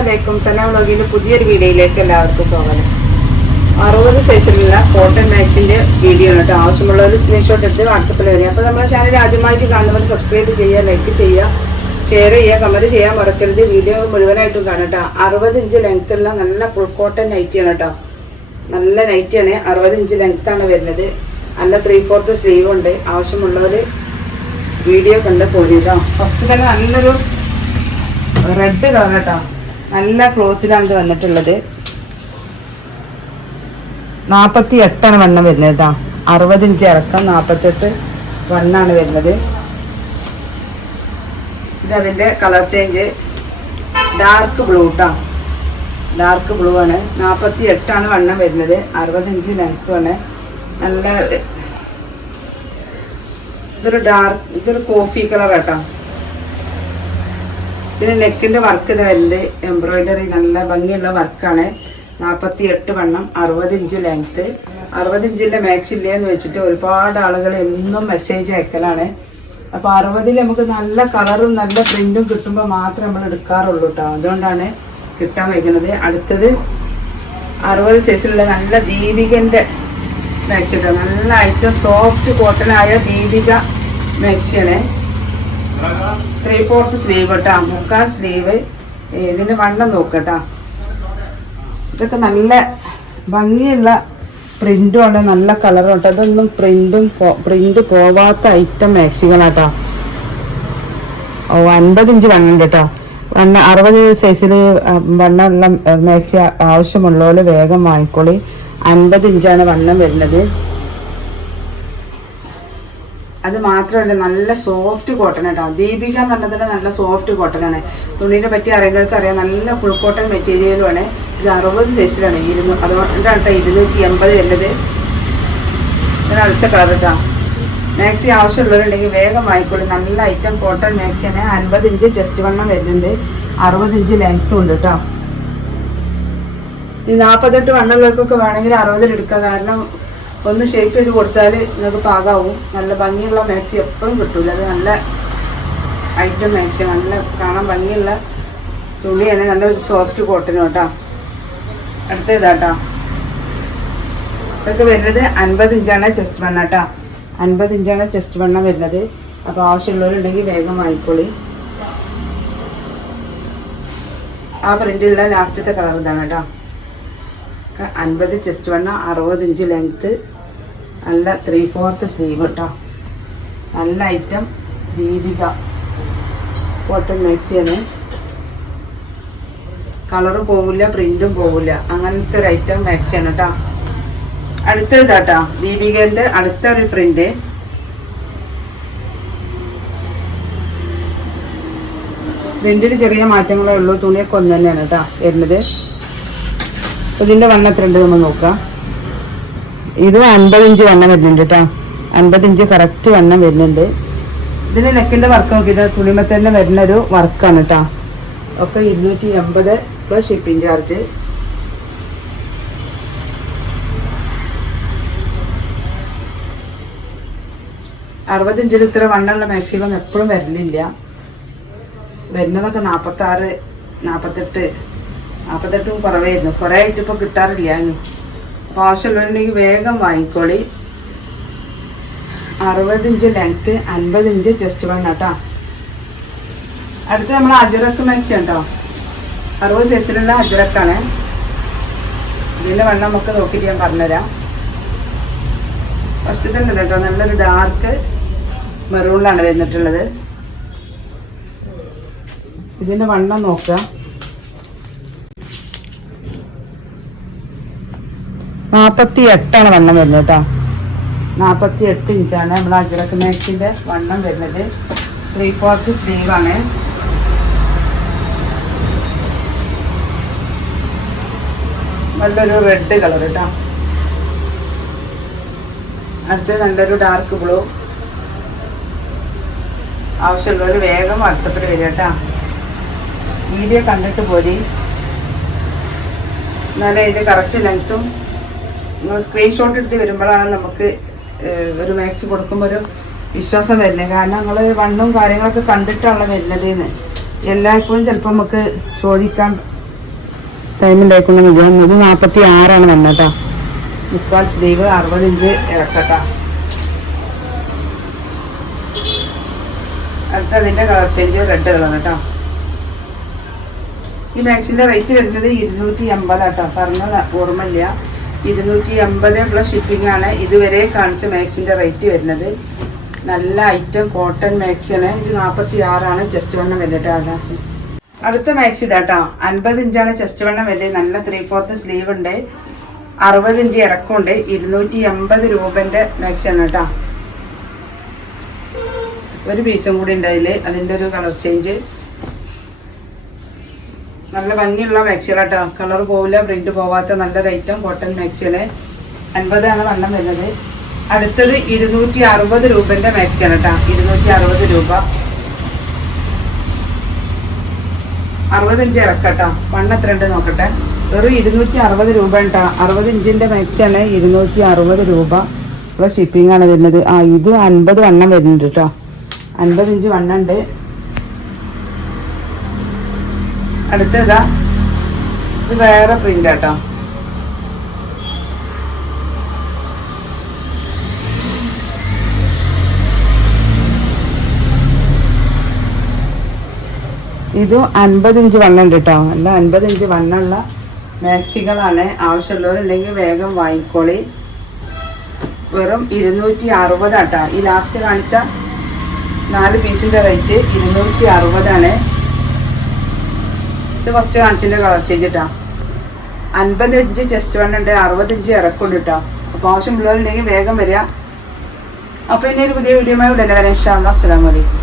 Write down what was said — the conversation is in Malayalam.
അലൈക്കും സലാം വ്ളോഗിന്റെ പുതിയൊരു വീഡിയോയിലേക്ക് എല്ലാവർക്കും സ്വാഗതം. അറുപത് സൈസിലുള്ള കോട്ടൺ മാച്ചിന്റെ വീഡിയോ ആണ് കേട്ടോ. ആവശ്യമുള്ളവർ സ്ക്രീൻഷോട്ട് എടുത്ത് വാട്സപ്പിൽ വരിക. അപ്പോൾ നമ്മുടെ ചാനൽ ആദ്യമായിട്ട് കാണുന്നവർ സബ്സ്ക്രൈബ് ചെയ്യുക ലൈക്ക് ചെയ്യുക ഷെയർ ചെയ്യുക കമന്റ് ചെയ്യാൻ മറക്കരുത്. വീഡിയോ മുഴുവനായിട്ടും കാണാം കേട്ടോ. അറുപത് ഇഞ്ച് ലെങ്ത് ഉള്ള നല്ല ഫുൾ കോട്ടൺ നൈറ്റിയാണ് കേട്ടോ. നല്ല നൈറ്റിയാണ് അറുപത് ഇഞ്ച് ലെങ്ത് ആണ് വരുന്നത്. നല്ല ത്രീ ഫോർത്ത് സ്ലീവ് ഉണ്ട്. ആവശ്യമുള്ളവർ വീഡിയോ കണ്ട് പോരുക. ഫസ്റ്റ് തന്നെ നല്ലൊരു റെഡ് കളർ കേട്ടോ. നല്ല ക്ലോത്തിലാണ് ഇത് വന്നിട്ടുള്ളത്. നാൽപ്പത്തി എട്ടാണ് വണ്ണം വരുന്നത് കേട്ടോ അറുപത് ഇഞ്ച് ഇറക്കം നാൽപ്പത്തെട്ട് വണ്ണാണ് വരുന്നത്. ഇത് അതിന്റെ കളർ ചേഞ്ച്. ഡാർക്ക് ബ്ലൂ കേട്ടോ ഡാർക്ക് ബ്ലൂ ആണ്. നാൽപ്പത്തി എട്ടാണ് വണ്ണം വരുന്നത്. അറുപതിഞ്ച് ലെങ്ത്തുമാണ് നല്ല ഇതൊരു ഡാർക്ക് ഇതൊരു കോഫി കളർ കേട്ടോ ഇതിന് നെക്കിന്റെ വർക്ക് ഇത് വലുത് എംബ്രോയിഡറി നല്ല ഭംഗിയുള്ള വർക്കാണ് നാൽപ്പത്തി എട്ട് വണ്ണം അറുപത് ഇഞ്ച് ലെങ്ത്ത് അറുപത് ഇഞ്ചിന്റെ മാച്ച് ഇല്ലേന്ന് വെച്ചിട്ട് ഒരുപാട് ആളുകൾ എന്നും മെസ്സേജ് അയക്കലാണ്. അപ്പൊ അറുപതിൽ നമുക്ക് നല്ല കളറും നല്ല പ്രിന്റും കിട്ടുമ്പോൾ മാത്രമേ നമ്മൾ എടുക്കാറുള്ളൂ കേട്ടോ അതുകൊണ്ടാണ് കിട്ടാൻ വയ്ക്കുന്നത്. അടുത്തത് അറുപത് സൈസിലുള്ള നല്ല ദീപികന്റെ മാക്സി കേട്ടോ നല്ല ഐറ്റം സോഫ്റ്റ് കോട്ടൺ ആയ ദീപിക മാക്സിയാണ് ത്രീ ഫോർത്ത് സ്ലീവ് കേട്ടോ മുക്കാൽ സ്ലീവ് ഇതിന്റെ വണ്ണം നോക്കട്ടോ. ഇതൊക്കെ നല്ല ഭംഗിയുള്ള പ്രിന്റും ഉണ്ട്. നല്ല കളറും ഉണ്ട്. അതൊന്നും പ്രിന്റും പ്രിന്റ് പോവാത്ത ഐറ്റം മാക്സികളാട്ടോ ഓ അൻപത് ഇഞ്ച് വണ്ണുണ്ട് കേട്ടോ വണ്ണ അറുപത് സൈസിൽ വണ്ണമുള്ള മാക്സി ആവശ്യമുള്ളവർ വേഗം വാങ്ങിക്കോളി. അൻപത് ഇഞ്ചാണ് വണ്ണം വരുന്നത്. അത് മാത്രമല്ല നല്ല സോഫ്റ്റ് കോട്ടൺ കേട്ടോ. ദീപിക എന്ന് പറഞ്ഞതിൽ നല്ല സോഫ്റ്റ് കോട്ടൺ ആണ്. തുണീനെ പറ്റി അറിയുന്നവർക്ക് അറിയാം നല്ല ഫുൾ കോട്ടൺ മെറ്റീരിയലുമാണ് ഇത് അറുപത് സൈസിലാണ് ഇരുന്നു അതുകൊണ്ടാണ് ഇരുന്നൂറ്റി എൺപത് വരുന്നത്. ഇതിന് അടുത്ത കളർ കേട്ടോ മാക്സി ആവശ്യമുള്ളവരുണ്ടെങ്കിൽ വേഗം വാങ്ങിക്കോളൂ. നല്ല ഐറ്റം കോട്ടൺ മാക്സിയാണ് അൻപത് ഇഞ്ച് ജസ്റ്റ് വണ്ണം വരുന്നുണ്ട്. അറുപത് ഇഞ്ച് ലെങ്ത്തും ഉണ്ട് കേട്ടോ ഈ നാൽപ്പത്തെട്ട് വണ്ണുള്ളവർക്കൊക്കെ വേണമെങ്കിൽ അറുപതിൽ എടുക്കാം. കാരണം ഒന്ന് ഷേപ്പ് ചെയ്ത് കൊടുത്താൽ നിങ്ങൾക്ക് പാകാവും. നല്ല ഭംഗിയുള്ള മാക്സി എപ്പോഴും കിട്ടൂല. അത് നല്ല ഐറ്റം മാക്സി നല്ല കാണാൻ ഭംഗിയുള്ള തുണിയാണ്. നല്ലൊരു സോഫ്റ്റ് കോട്ടൺ കേട്ടോ. അടുത്ത ഇതാട്ടോ. ഇതൊക്കെ വരുന്നത് അൻപത് ഇഞ്ചാണ് ചെസ്റ്റ് വണ്ണ കേട്ടോ. അൻപത് ഇഞ്ചാണ് ചെസ്റ്റ് വണ്ണ വരുന്നത്. അപ്പോൾ ആവശ്യമുള്ളവരുണ്ടെങ്കിൽ വേഗം വാങ്ങിക്കോളി. ആ പ്രിന്റിലുള്ള ലാസ്റ്റത്തെ കളർ ഇതാണ് കേട്ടോ. അൻപത് ചെസ്റ്റ് വണ്ണ അറുപത് ഇഞ്ച് ലെങ്ത്ത് നല്ല ത്രീ ഫോർത്ത് സ്ലീവ് കേട്ടോ നല്ല ഐറ്റം ദീപിക. കോട്ടൺ മാക്സിയാണ് കളറ് പോവില്ല പ്രിന്റും പോവില്ല. അങ്ങനത്തെ ഒരു ഐറ്റം മാക്സിയാണ് കേട്ടോ അടുത്തത് കേട്ടോ ദീപികന്റെ അടുത്ത ഒരു പ്രിന്റ് പ്രിന്റിൽ ചെറിയ മാറ്റങ്ങളേ ഉള്ളൂ. തുണിയൊക്കെ ഒന്ന് തന്നെയാണ് കേട്ടോ വരുന്നത്. ഇതിന്റെ വണ്ണം എത്ര ഉണ്ട് നമ്മൾ നോക്കാം. ഇത് അൻപത് ഇഞ്ച് വണ്ണം വരുന്നുണ്ട് കേട്ടോ. അൻപത് ഇഞ്ച് കറക്റ്റ് വണ്ണം വരുന്നുണ്ട്. ഇതിന് നെക്കിന്റെ വർക്ക് നോക്കിയിട്ട് തുണിമത്തന്നെ വരുന്ന ഒരു വർക്കാണ് കേട്ടോ. ഒക്കെ ഇരുന്നൂറ്റി എൺപത് പ്ലസ് ഷിപ്പിംഗ് ചാർജ് അറുപത് ഇഞ്ചിൽ ഇത്ര വണ്ണമുള്ള മാക്സിമം എപ്പോഴും വരലില്ല. വരുന്നതൊക്കെ നാൽപ്പത്തി ആറ് നാൽപ്പത്തെട്ട് നാൽപ്പത്തെട്ടും കുറവായിരുന്നു. കുറേ ആയിട്ട് ഇപ്പോൾ കിട്ടാറില്ല അപ്പോൾ ആവശ്യമുള്ളവരുണ്ടെങ്കിൽ വേഗം വാങ്ങിക്കോളി. അറുപത് ഇഞ്ച് ലെങ്ത്ത് അൻപത് ഇഞ്ച് ചെസ്റ്റ് വണ്ണ കേട്ടോ അടുത്ത് നമ്മൾ അജറക്ക് മാക്സി ഉണ്ടോ? അറുപത് സൈസിലുള്ള അജറക്കാണ് ഇതിന്റെ വണ്ണം നമുക്ക് നോക്കിയിട്ട് ഞാൻ പറഞ്ഞുതരാം. ഫസ്റ്റ് തന്നെ കേട്ടോ നല്ലൊരു ഡാർക്ക് മെറൂണിലാണ് വന്നിട്ടുള്ളത് ഇതിന്റെ വണ്ണം നോക്കുക. നാൽപ്പത്തി എട്ടാണ് വണ്ണം വരുന്നത് കേട്ടോ. നാൽപ്പത്തി എട്ട് ഇഞ്ചാണ് നമ്മൾ അജറക്ക് മാക്സിന്റെ വണ്ണം വരുന്നത്. ത്രീ ഫോർത്ത് സ്ലീവാണ് നല്ലൊരു റെഡ് കളർ കേട്ടോ. അടുത്ത് നല്ലൊരു ഡാർക്ക് ബ്ലൂ ആവശ്യമുള്ളവർ വേഗം വാട്സപ്പിൽ വരിക കേട്ടോ. വീഡിയോ കണ്ടിട്ട് പോരി. എന്നാലേ അതിന്റെ കറക്റ്റ് ലെങ്ത്തും നമ്മൾ സ്ക്രീൻഷോട്ട് എടുത്ത് വരുമ്പോഴാണ് നമുക്ക് ഒരു മാക്സ് കൊടുക്കുമ്പോൾ ഒരു വിശ്വാസം വരുന്നത്. കാരണം നമ്മൾ വണ്ണും കാര്യങ്ങളൊക്കെ കണ്ടിട്ടാണല്ലോ വരുന്നത് എന്ന് എല്ലായ്പ്പോഴും ചിലപ്പോൾ നമുക്ക് ചോദിക്കാൻ ടൈം ഉണ്ടായിക്കൊണ്ട് വിജയം ഇത് നാൽപ്പത്തി ആറാണ് വന്നേട്ടാ. മുക്കാൽ സ്ലീവ് അറുപത് ഇഞ്ച് അടുത്ത അതിന്റെ കളർ ചേഞ്ച് റെഡ് കളർ കേട്ടോ. ഈ മാക്സിന്റെ റേറ്റ് വരുന്നത് ഇരുന്നൂറ്റി എൺപതാട്ടോ പറഞ്ഞ ഓർമ്മയില്ല. ഇരുന്നൂറ്റി എൺപത് പ്ലസ് ഷിപ്പിംഗ് ആണ്. ഇതുവരെ കാണിച്ച മാക്സിന്റെ റേറ്റ് വരുന്നത്. നല്ല ഐറ്റം കോട്ടൺ മാക്സിയാണ് ഇത് നാൽപ്പത്തി ആറാണ് ചെസ്റ്റ് വണ്ണം വലിയ ആകാശം അടുത്ത മാക്സി ഇതാട്ടോ. അൻപത് ഇഞ്ചാണ് ചെസ്റ്റ് വണ്ണം വലിയ നല്ല ത്രീ ഫോർത്ത് സ്ലീവ് ഉണ്ട്. അറുപത് ഇഞ്ച് ഇറക്കമുണ്ട്. ഇരുന്നൂറ്റി എൺപത് രൂപന്റെ മാക്സിയാണ് കേട്ടോ. ഒരു പീസും കൂടി ഉണ്ടായില്ലേ അതിന്റെ ഒരു കളർ ചേഞ്ച് നല്ല ഭംഗിയുള്ള മാക്സികളാട്ടോ കളർ പോവില്ല പ്രിന്റ് പോവാത്ത നല്ല ഐറ്റം കോട്ടൺ മാക്സികൾ അൻപതാണ് വണ്ണം വരുന്നത്. അടുത്തത് ഇരുന്നൂറ്റി അറുപത് രൂപന്റെ മാക്സിയാണ് കേട്ടോ ഇരുന്നൂറ്റി അറുപത് രൂപ അറുപതിഞ്ച് ഇറക്കട്ടോ. വണ്ണം ഉണ്ട് നോക്കട്ടെ. വെറും ഇരുന്നൂറ്റി അറുപത് രൂപ കേട്ടോ അറുപത് ഇഞ്ചിന്റെ മാക്സിയാണ് ഇരുന്നൂറ്റി അറുപത് രൂപ. പ്ലസ് ഷിപ്പിംഗ് ആണ് വരുന്നത്. ആ ഇത് അൻപത് വണ്ണം വരുന്നുണ്ട് കേട്ടോ. അൻപത് ഇഞ്ച് വണ്ണം ഉണ്ട്. അടുത്തതാ ഇത് വേറെ പ്രിന്റ് ആട്ടോ. ഇത് അൻപത് ഇഞ്ച് വണ്ണം കേട്ടോ അല്ല അൻപത് ഇഞ്ച് വണ്ണമുള്ള മാക്സികളാണ് ആവശ്യമുള്ളവരുണ്ടെങ്കിൽ വേഗം വാങ്ങിക്കോളി. വെറും ഇരുന്നൂറ്റി അറുപതാട്ടോ ഈ ലാസ്റ്റ് കാണിച്ച നാല് പീസിന്റെ റേറ്റ് ഇരുന്നൂറ്റി അറുപതാണ്. ഇത് ഫസ്റ്റ് കാണിച്ചതിന്റെ കളർ ചേഞ്ച് കേട്ടോ അൻപത് ഇഞ്ച് ചെസ്റ്റ് വണ്ണുണ്ട് അറുപത്തഞ്ച് ഇറക്കുണ്ട് കേട്ടോ അപ്പോൾ ആവശ്യമുള്ളവരുണ്ടെങ്കിൽ വേഗം വരിക. അപ്പോൾ ഇനി ഒരു പുതിയ വീഡിയോ ഉടനെ വരാം. ഇൻഷാ അസ്സാം അലൈക്കും.